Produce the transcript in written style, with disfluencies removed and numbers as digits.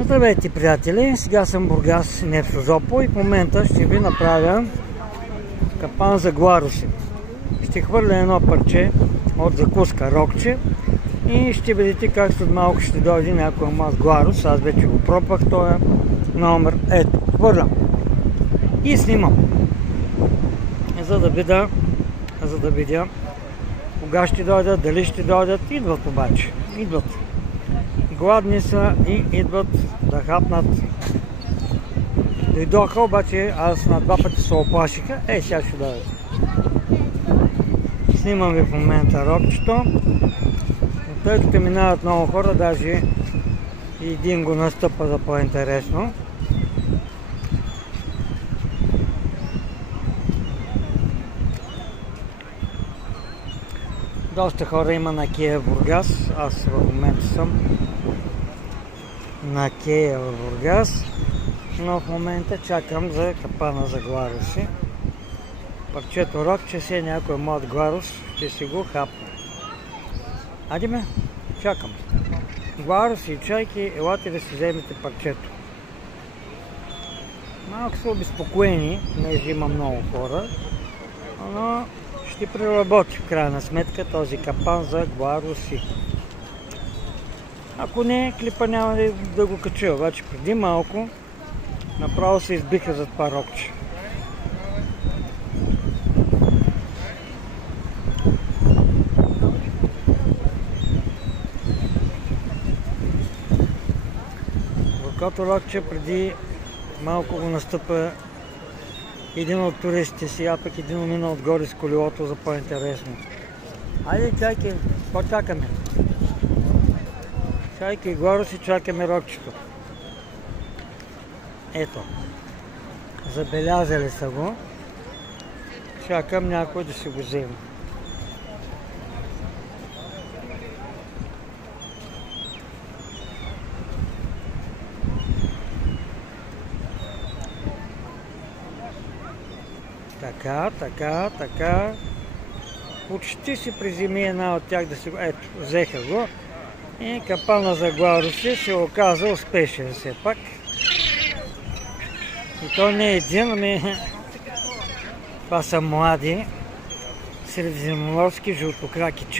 Здравейте, приятели! Сега съм в Бургас, не в Созопол, и в момента ще ви направя капан за гларуси. Ще хвърля едно парче от закуска рокче и ще видите как след малко ще дойде някой маз гларус. Аз вече го пробвах, този номер. Ето, хвърлям и снимам, за да видя кога ще дойдат, дали ще дойдат. Идват обаче, идват. Гладни са и идват да хапнат. Дойдоха, обаче аз на два пъти се оплашиха. Сега ще дойдат. Снимам ви в момента рокчето. Тъй като минават много хора, даже и един го настъпа за по-интересно. Доста хора има на Кея в Бургас. Аз в момента съм на Кея в Бургас, но в момента чакам за капана за гларуси. Парчето рокче, се някой млад гларус ще си го хапне. Айде ме, чакам. Гларуси и чайки, елате да си вземете парчето. Малко са обезпокоени, не има много хора, но ще преработи в крайна сметка този капан за гларуси. Ако не, клипа няма да го кача, обаче преди малко направо се избиха за това рокче. Горкото рокче преди малко го настъпа един от туристите си, а пък един мина отгоре с колелото за по-интересно. Айде, чайки, по-чакаме. Чайки и гларуси, чакаме рокчето. Ето. Забелязали са го. Чакам някой да си го вземе. Така. Почти си приземи една от тях да си го... Ето, взеха го. И капана за гларуси се оказа успешен все пак. И то не е един, ами... Това са млади средиземноморски жълтокраки чай.